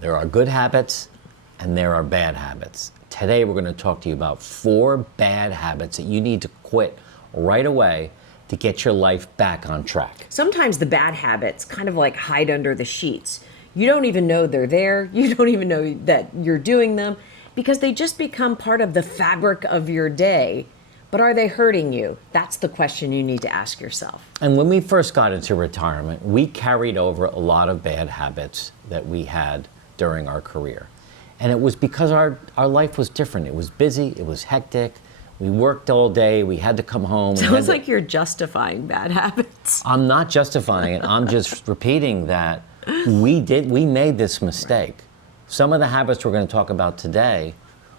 There are good habits and there are bad habits. Today we're going to talk to you about 4 bad habits that you need to quit right away to get your life back on track. Sometimes the bad habits kind of like hide under the sheets. You don't even know they're there. You don't even know that you're doing them because they just become part of the fabric of your day. But are they hurting you? That's the question you need to ask yourself. And when we first got into retirement, we carried over a lot of bad habits that we had during our career. And it was because our life was different. It was busy, it was hectic. We worked all day, we had to come home. Sounds like you're justifying bad habits. I'm not justifying it, I'm just repeating that we made this mistake. Some of the habits we're going to talk about today,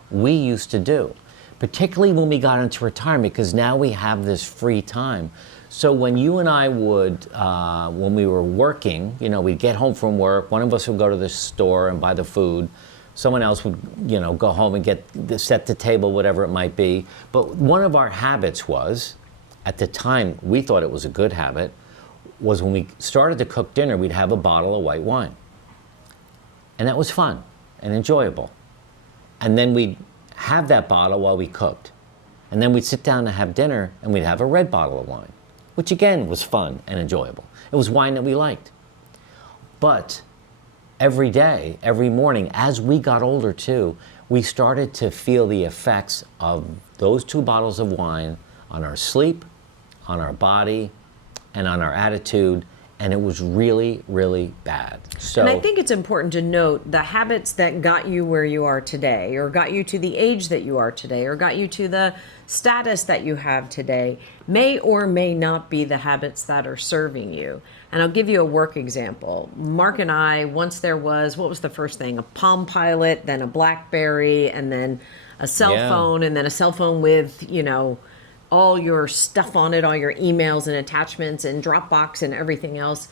we used to do. Particularly when we got into retirement, because now we have this free time. So when you and I would, when we were working, we'd get home from work, one of us would go to the store and buy the food, someone else would, go home and set the table, whatever it might be. But one of our habits was, at the time we thought it was a good habit, was when we started to cook dinner, we'd have a bottle of white wine. And that was fun and enjoyable. And then we'd have that bottle while we cooked. And then we'd sit down to have dinner and we'd have a red bottle of wine, which again was fun and enjoyable. It was wine that we liked. But every day, every morning, as we got older too, we started to feel the effects of those 2 bottles of wine on our sleep, on our body, and on our attitude. And it was really, really bad. So, and I think it's important to note the habits that got you where you are today, or got you to the age that you are today, or got you to the status that you have today, may or may not be the habits that are serving you. And I'll give you a work example. Mark and I, once there was, what was the first thing? A Palm Pilot, then a BlackBerry, and then a cell phone, and then a cell phone with, all your stuff on it, all your emails and attachments and Dropbox and everything else.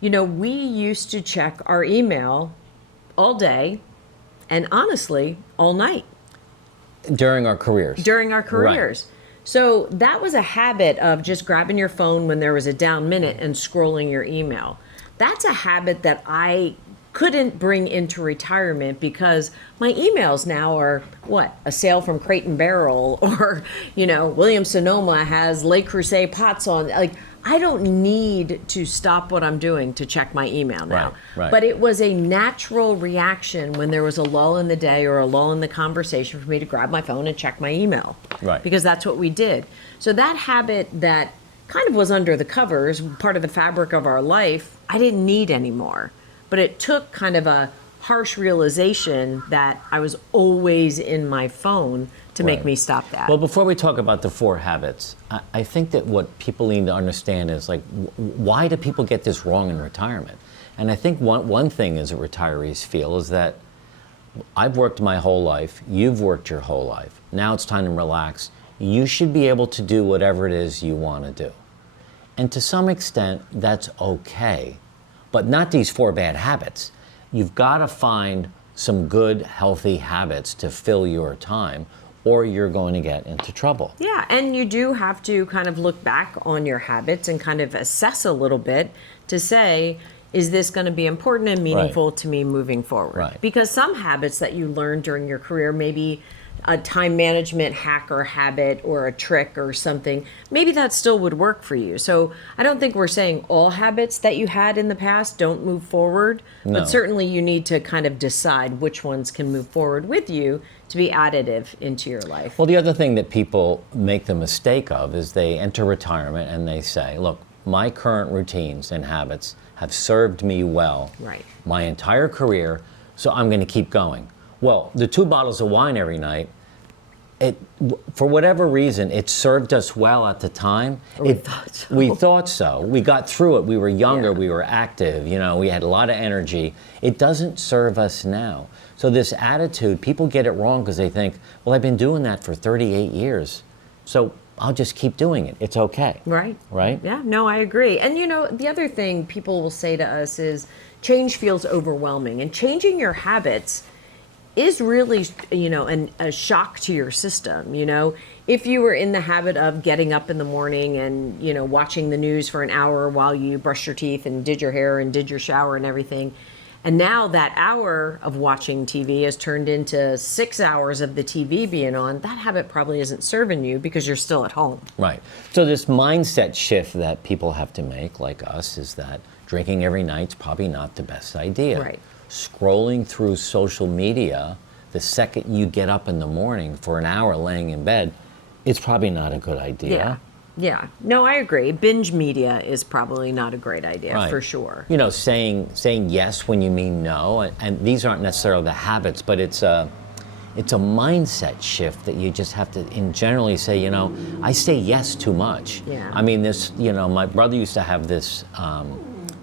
We used to check our email all day and honestly, all night. During our careers. Right. So that was a habit of just grabbing your phone when there was a down minute and scrolling your email. That's a habit that I couldn't bring into retirement because my emails now are a sale from Crate and Barrel, or Williams Sonoma has Le Creuset pots on. Like, I don't need to stop what I'm doing to check my email now. Right. But it was a natural reaction when there was a lull in the day or a lull in the conversation for me to grab my phone and check my email. Right. Because that's what we did. So that habit that kind of was under the covers, part of the fabric of our life, I didn't need anymore. But it took kind of a harsh realization that I was always in my phone to make me stop that. Well, before we talk about the 4 habits, I think that what people need to understand is, why do people get this wrong in retirement? And I think one thing as retirees feel is that I've worked my whole life, you've worked your whole life, now it's time to relax. You should be able to do whatever it is you want to do. And to some extent, that's okay. But not these 4 bad habits. You've got to find some good, healthy habits to fill your time, or you're going to get into trouble. Yeah, and you do have to kind of look back on your habits and kind of assess a little bit to say, is this going to be important and meaningful to me moving forward? Right. Because some habits that you learned during your career, maybe a time management hack or habit or a trick or something, maybe that still would work for you. So I don't think we're saying all habits that you had in the past don't move forward, No. but certainly you need to kind of decide which ones can move forward with you to be additive into your life. Well, the other thing that people make the mistake of is they enter retirement and they say, look, my current routines and habits have served me well my entire career, so I'm going to keep going. Well, the 2 bottles of wine every night, for whatever reason, it served us well at the time. We thought so. We thought so. We got through it. We were younger. We were active. We had a lot of energy. It doesn't serve us now. So this attitude, people get it wrong because they think, well, I've been doing that for 38 years, so I'll just keep doing it. It's okay. Right. Right? Yeah, no, I agree. And the other thing people will say to us is change feels overwhelming. And changing your habits is really, a shock to your system. If you were in the habit of getting up in the morning and, watching the news for an hour while you brushed your teeth and did your hair and did your shower and everything, And now that hour of watching TV has turned into 6 hours of the TV being on. That habit probably isn't serving you because you're still at home. Right. So this mindset shift that people have to make, like us, is that drinking every night's probably not the best idea. Right. Scrolling through social media the second you get up in the morning for an hour laying in bed, it's probably not a good idea. Yeah. Yeah. No, I agree. Binge media is probably not a great idea, Right. for sure. You know, saying yes when you mean no, and these aren't necessarily the habits, but it's a mindset shift that you just have to generally say, you know, I say yes too much. Yeah. I mean, this, you know, my brother used to have this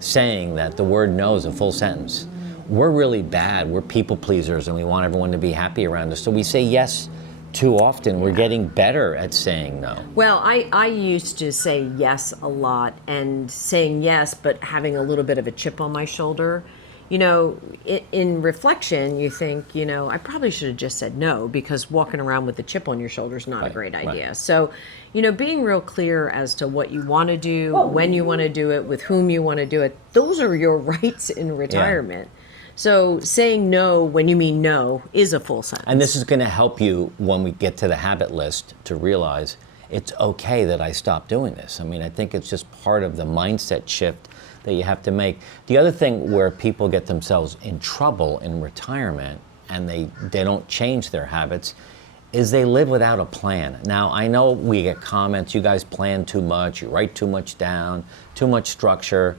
saying that the word no is a full sentence. We're really bad. We're people pleasers, and we want everyone to be happy around us. So we say yes too often. We're getting better at saying no. Well, I used to say yes a lot, and saying yes, but having a little bit of a chip on my shoulder. You know, in reflection, you think, you know, I probably should have just said no, because walking around with a chip on your shoulder is not a great idea. Right. So, you know, being real clear as to what you want to do, when you want to do it, with whom you want to do it, those are your rights in retirement. So saying no when you mean no is a full sentence. And this is going to help you when we get to the habit list to realize it's okay that I stopped doing this. I mean, I think it's just part of the mindset shift that you have to make. The other thing where people get themselves in trouble in retirement and they don't change their habits is they live without a plan. Now, I know we get comments, you guys plan too much, you write too much down, too much structure.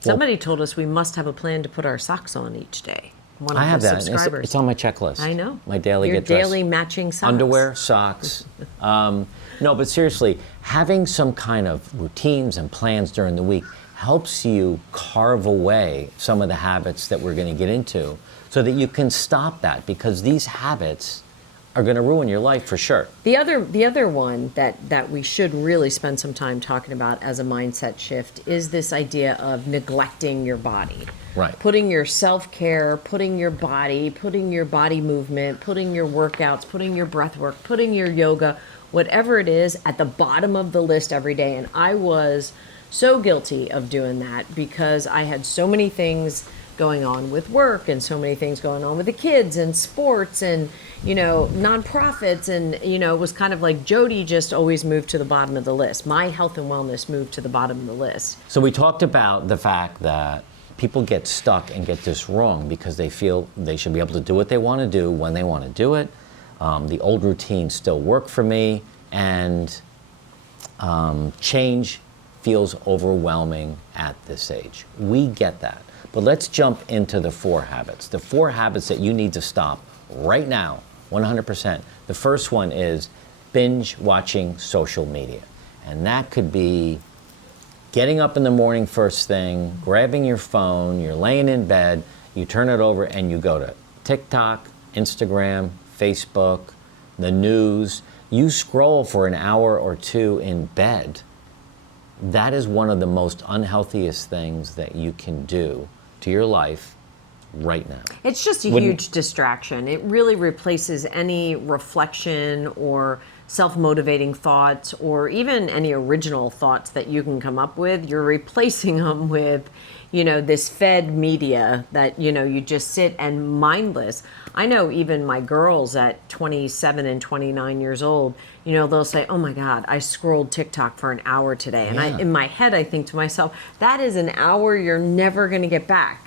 Somebody told us we must have a plan to put our socks on each day. One of I have the that. subscribers. It's on my checklist. I know. My daily Your get dressed. daily matching socks. Underwear, socks. No, but seriously, having some kind of routines and plans during the week helps you carve away some of the habits that we're going to get into so that you can stop that, because these habits are going to ruin your life for sure. The other one that we should really spend some time talking about as a mindset shift is this idea of neglecting your body. Right. Putting your self-care, putting your body movement, putting your workouts, putting your breath work, putting your yoga, whatever it is, at the bottom of the list every day. And I was so guilty of doing that because I had so many things going on with work and so many things going on with the kids and sports and, you know, nonprofits. And, you know, it was kind of like Jody just always moved to the bottom of the list. My health and wellness moved to the bottom of the list. So we talked about the fact that people get stuck and get this wrong because they feel they should be able to do what they want to do when they want to do it. The old routines still work for me, and change feels overwhelming at this age. We get that. But let's jump into the 4 habits. The 4 habits that you need to stop right now, 100%. The first one is binge watching social media. And that could be getting up in the morning first thing, grabbing your phone, you're laying in bed, you turn it over and you go to TikTok, Instagram, Facebook, the news. You scroll for an hour or 2 in bed. That is one of the most unhealthiest things that you can do to your life right now. It's just a huge distraction. It really replaces any reflection or self-motivating thoughts or even any original thoughts that you can come up with. You're replacing them with, you know, this fed media that, you know, you just sit and mindless. I know even my girls at 27 and 29 years old, you know, they'll say, oh my God, I scrolled TikTok for an hour today. And in my head, I think to myself, that is an hour you're never going to get back.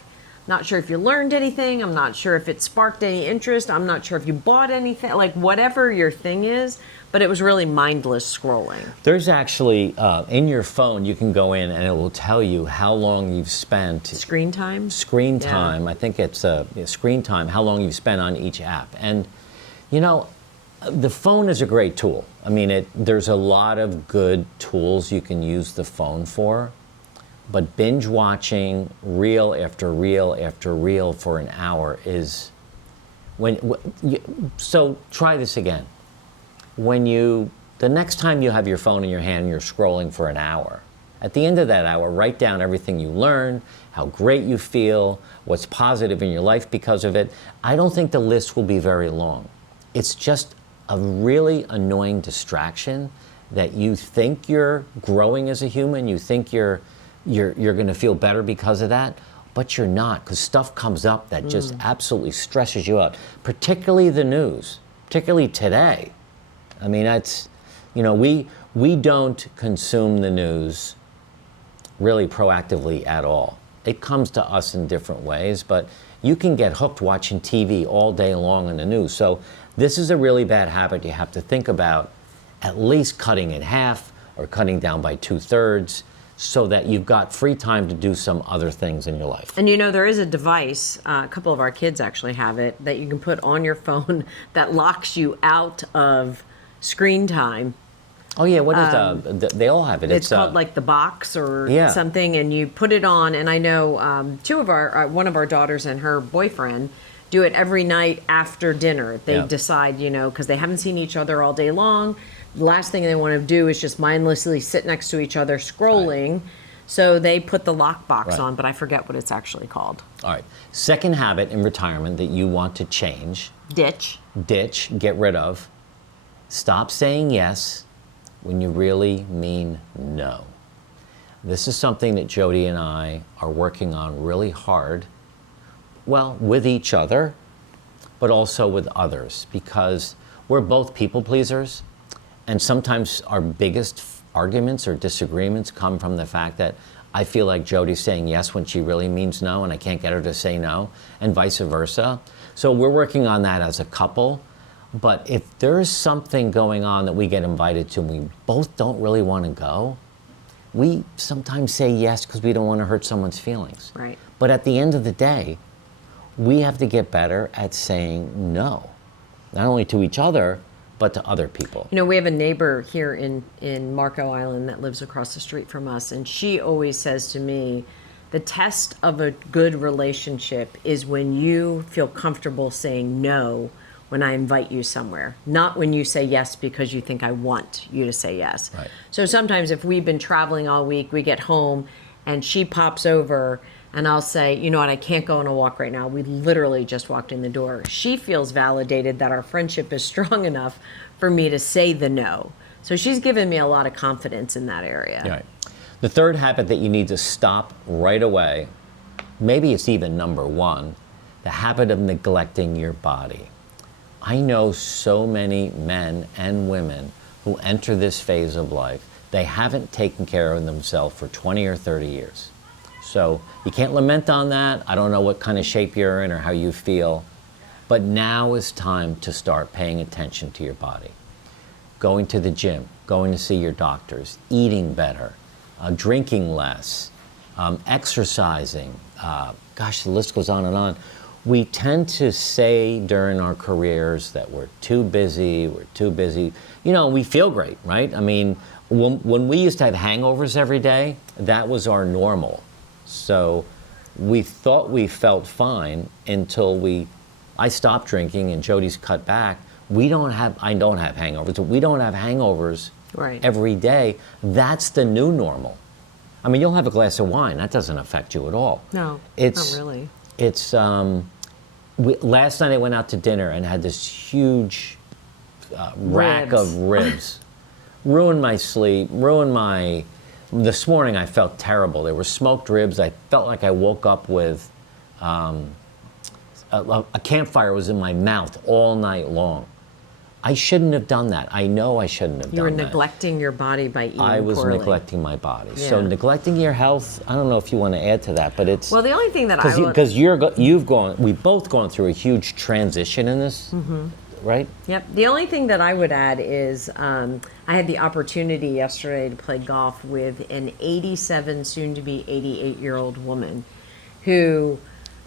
Not sure if you learned anything. I'm not sure if it sparked any interest. I'm not sure if you bought anything, like whatever your thing is, but it was really mindless scrolling. There's actually, in your phone, you can go in and it will tell you how long you've spent. Screen time? Screen time. I think it's screen time, how long you've spent on each app. And, you know, the phone is a great tool. I mean, there's a lot of good tools you can use the phone for. But binge watching reel after reel after reel for an hour is so try this again. The next time you have your phone in your hand and you're scrolling for an hour, at the end of that hour, write down everything you learned, how great you feel, what's positive in your life because of it. I don't think the list will be very long. It's just a really annoying distraction that you think you're growing as a human, you think you're going to feel better because of that. but you're not, because stuff comes up that just absolutely stresses you out, particularly the news, particularly today. I mean, that's, we don't consume the news really proactively at all. It comes to us in different ways, but you can get hooked watching TV all day long in the news. So this is a really bad habit you have to think about, at least cutting in half or cutting down by 2/3, so that you've got free time to do some other things in your life. And there is a device, a couple of our kids actually have it, that you can put on your phone that locks you out of screen time. Oh yeah, what is they all have it. It's called like the box or something, and you put it on. And I know one of our daughters and her boyfriend do it every night after dinner. They decide, because they haven't seen each other all day long. The last thing they want to do is just mindlessly sit next to each other scrolling. Right. So they put the lock box on, but I forget what it's actually called. All right. Second habit in retirement that you want to change. Ditch, get rid of. Stop saying yes when you really mean no. This is something that Jody and I are working on really hard, well, with each other, but also with others, because we're both people pleasers, and sometimes our biggest arguments or disagreements come from the fact that I feel like Jody's saying yes when she really means no, and I can't get her to say no, and vice versa. So we're working on that as a couple. But if there's something going on that we get invited to and we both don't really want to go, we sometimes say yes because we don't want to hurt someone's feelings. Right. But at the end of the day, we have to get better at saying no, not only to each other, but to other people. We have a neighbor here in Marco Island that lives across the street from us, and she always says to me, the test of a good relationship is when you feel comfortable saying no when I invite you somewhere, not when you say yes because you think I want you to say yes. Right. So sometimes if we've been traveling all week, we get home and she pops over and I'll say, you know what, I can't go on a walk right now. We literally just walked in the door. She feels validated that our friendship is strong enough for me to say the no. So she's given me a lot of confidence in that area. Right. The third habit that you need to stop right away, maybe it's even number one, the habit of neglecting your body. I know so many men and women who enter this phase of life, they haven't taken care of themselves for 20 or 30 years. So you can't lament on that. I don't know what kind of shape you're in or how you feel, but now is time to start paying attention to your body. Going to the gym, going to see your doctors, eating better, drinking less, exercising. Gosh, the list goes on and on. We tend to say during our careers that we're too busy. We feel great, right? I mean, when we used to have hangovers every day, that was our normal. So we thought we felt fine until I stopped drinking and Jody's cut back. I don't have hangovers, but we don't have hangovers every day. That's the new normal. I mean, you'll have a glass of wine. That doesn't affect you at all. No, not really. It's last night I went out to dinner and had this huge rack of ribs. Ruined my sleep, this morning I felt terrible. There were smoked ribs. I felt like I woke up with a campfire was in my mouth all night long. I shouldn't have done that. I know I shouldn't have done that. You were neglecting your body by eating poorly. I was neglecting my body. Yeah. So neglecting your health, I don't know if you want to add to that, but it's... Well, the only thing that Because we've both gone through a huge transition in this, right? Yep. The only thing that I would add is I had the opportunity yesterday to play golf with an 87, soon-to-be 88-year-old woman who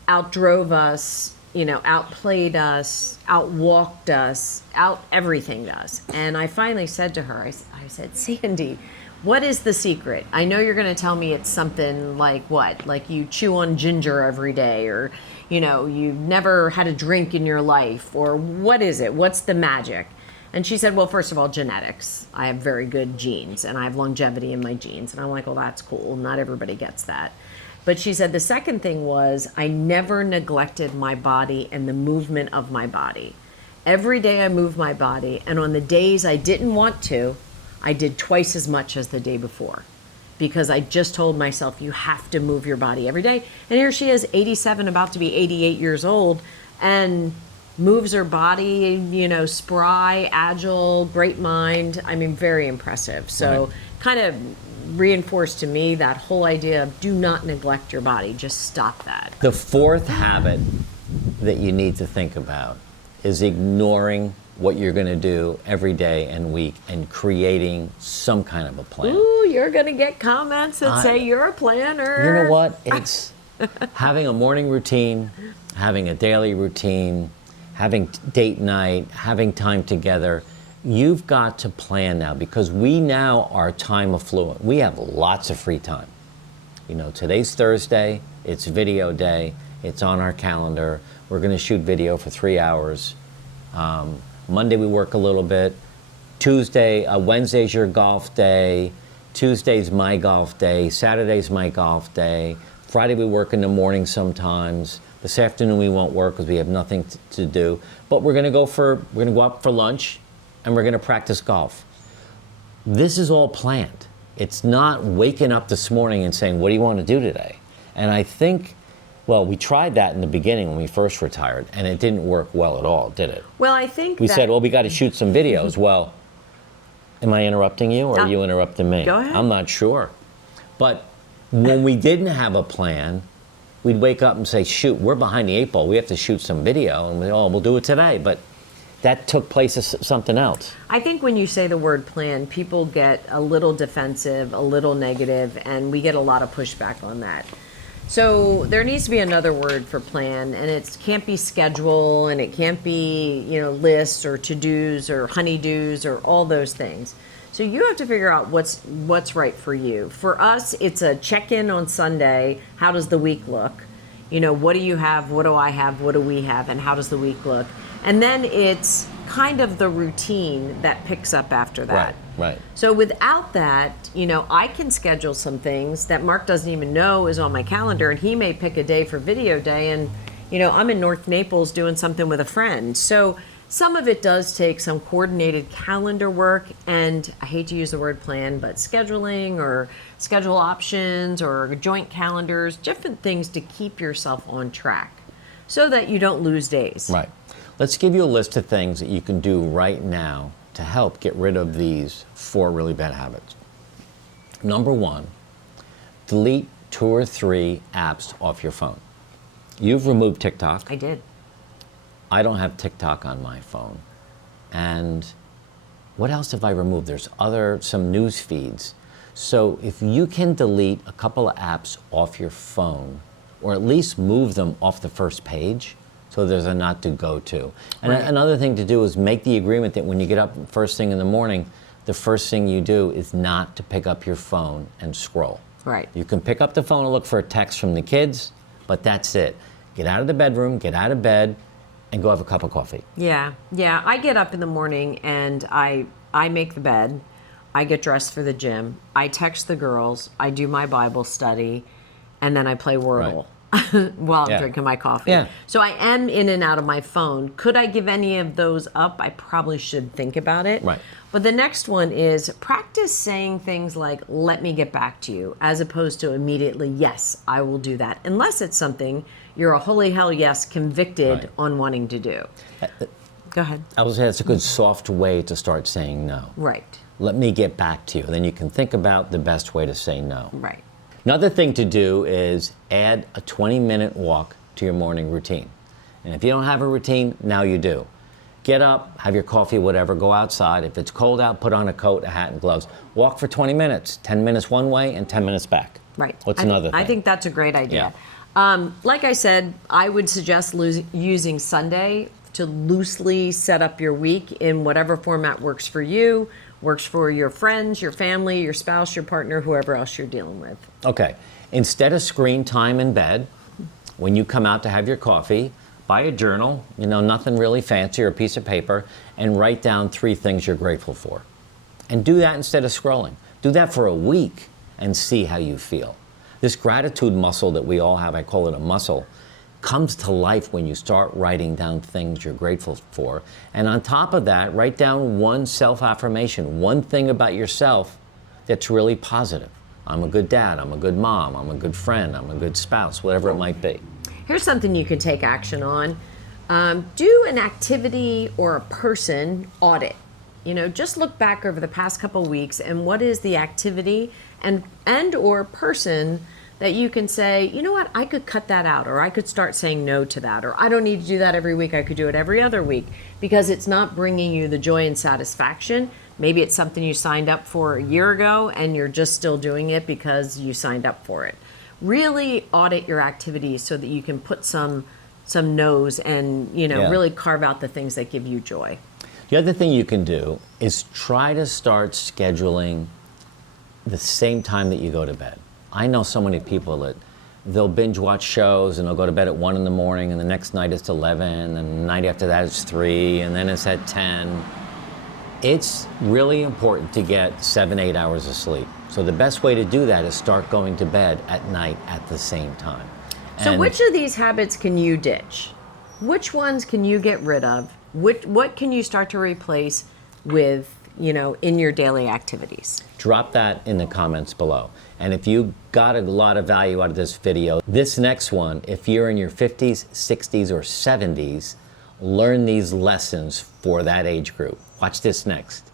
outdrove us, outplayed us, outwalked us, out-everythinged us. And I finally said to her, I said, Sandy, what is the secret? I know you're going to tell me it's something like what? Like you chew on ginger every day, or, you've never had a drink in your life, or what is it? What's the magic? And she said, well, first of all, genetics. I have very good genes, and I have longevity in my genes. And I'm like, well, that's cool. Not everybody gets that. But she said the second thing was I never neglected my body and the movement of my body. Every day I moved my body, and on the days I didn't want to, I did twice as much as the day before. because I just told myself you have to move your body every day. And here she is, 87, about to be 88 years old, and moves her body, spry, agile, great mind. I mean, very impressive. So kind of reinforced to me that whole idea of do not neglect your body. Just stop that. The fourth habit that you need to think about is ignoring what you're going to do every day and week and creating some kind of a plan. Ooh, you're going to get comments that say you're a planner. You know what? It's having a morning routine, having a daily routine, having date night, having time together. You've got to plan now, because we now are time affluent. We have lots of free time. Today's Thursday, it's video day, it's on our calendar. We're going to shoot video for 3 hours. Monday we work a little bit. Wednesday's your golf day. Tuesday's my golf day. Saturday's my golf day. Friday we work in the morning sometimes. This afternoon we won't work because we have nothing to do. But we're going to go out for lunch, and we're going to practice golf. This is all planned. It's not waking up this morning and saying, what do you want to do today? And I think, we tried that in the beginning when we first retired, and it didn't work well at all, did it? Well, I think we said, we got to shoot some videos. Well, am I interrupting you, or are you interrupting me? Go ahead. I'm not sure. But when we didn't have a plan, we'd wake up and say, shoot, we're behind the 8 ball. We have to shoot some video, and we'll do it today. But that took place as something else. I think when you say the word plan, people get a little defensive, a little negative, and we get a lot of pushback on that. So there needs to be another word for plan, and it can't be schedule, and it can't be, lists or to-dos or honey-dos or all those things. So you have to figure out what's right for you. For us, it's a check-in on Sunday. How does the week look? What do you have? What do I have? What do we have? And how does the week look? And then it's kind of the routine that picks up after that. Right. So without that, I can schedule some things that Mark doesn't even know is on my calendar, and he may pick a day for video day, and I'm in North Naples doing something with a friend. So some of it does take some coordinated calendar work, and I hate to use the word plan, but scheduling or schedule options or joint calendars, different things to keep yourself on track so that you don't lose days. Right. Let's give you a list of things that you can do right now to help get rid of these 4 really bad habits. Number 1, delete 2 or 3 apps off your phone. You've removed TikTok. I did. I don't have TikTok on my phone. And what else have I removed? There's some news feeds. So if you can delete a couple of apps off your phone, or at least move them off the first page, so there's a not to go to. And another thing to do is make the agreement that when you get up first thing in the morning, the first thing you do is not to pick up your phone and scroll. Right. You can pick up the phone and look for a text from the kids, but that's it. Get out of the bedroom, get out of bed, and go have a cup of coffee. Yeah. I get up in the morning and I make the bed. I get dressed for the gym. I text the girls. I do my Bible study, and then I play Wordle. While I'm drinking my coffee. Yeah. So I am in and out of my phone. Could I give any of those up? I probably should think about it. Right. But the next one is practice saying things like, let me get back to you, as opposed to immediately, yes, I will do that. Unless it's something you're a holy hell yes convicted on wanting to do. Go ahead. I would say that's a good soft way to start saying no. Right. Let me get back to you. Then you can think about the best way to say no. Right. Another thing to do is add a 20-minute walk to your morning routine. And if you don't have a routine, now you do. Get up, have your coffee, whatever, go outside. If it's cold out, put on a coat, a hat, and gloves. Walk for 20 minutes, 10 minutes one way and 10 minutes back. Right. What's another thing? I think that's a great idea. Yeah. Like I said, I would suggest using Sunday to loosely set up your week in whatever format works for you, works for your friends, your family, your spouse, your partner, whoever else you're dealing with. Okay. Instead of screen time in bed, when you come out to have your coffee, buy a journal, nothing really fancy, or a piece of paper, and write down 3 things you're grateful for. And do that instead of scrolling. Do that for a week and see how you feel. This gratitude muscle that we all have, I call it a muscle, comes to life when you start writing down things you're grateful for. And on top of that, write down one self-affirmation, one thing about yourself that's really positive. I'm a good dad, I'm a good mom, I'm a good friend, I'm a good spouse, whatever it might be. Here's something you can take action on. Do an activity or a person audit. Just look back over the past couple weeks and what is the activity and or person that you can say, you know what, I could cut that out, or I could start saying no to that, or I don't need to do that every week, I could do it every other week, because it's not bringing you the joy and satisfaction. Maybe it's something you signed up for a year ago and you're just still doing it because you signed up for it. Really audit your activities so that you can put some no's and really carve out the things that give you joy. The other thing you can do is try to start scheduling the same time that you go to bed. I know so many people that they'll binge watch shows and they'll go to bed at 1 in the morning, and the next night it's 11, and the night after that it's 3, and then it's at 10. It's really important to get 7-8 hours of sleep. So the best way to do that is start going to bed at night at the same time. So which of these habits can you ditch? Which ones can you get rid of? What can you start to replace with, in your daily activities? Drop that in the comments below. And if you got a lot of value out of this video, this next one, if you're in your 50s, 60s, or 70s, learn these lessons for that age group. Watch this next.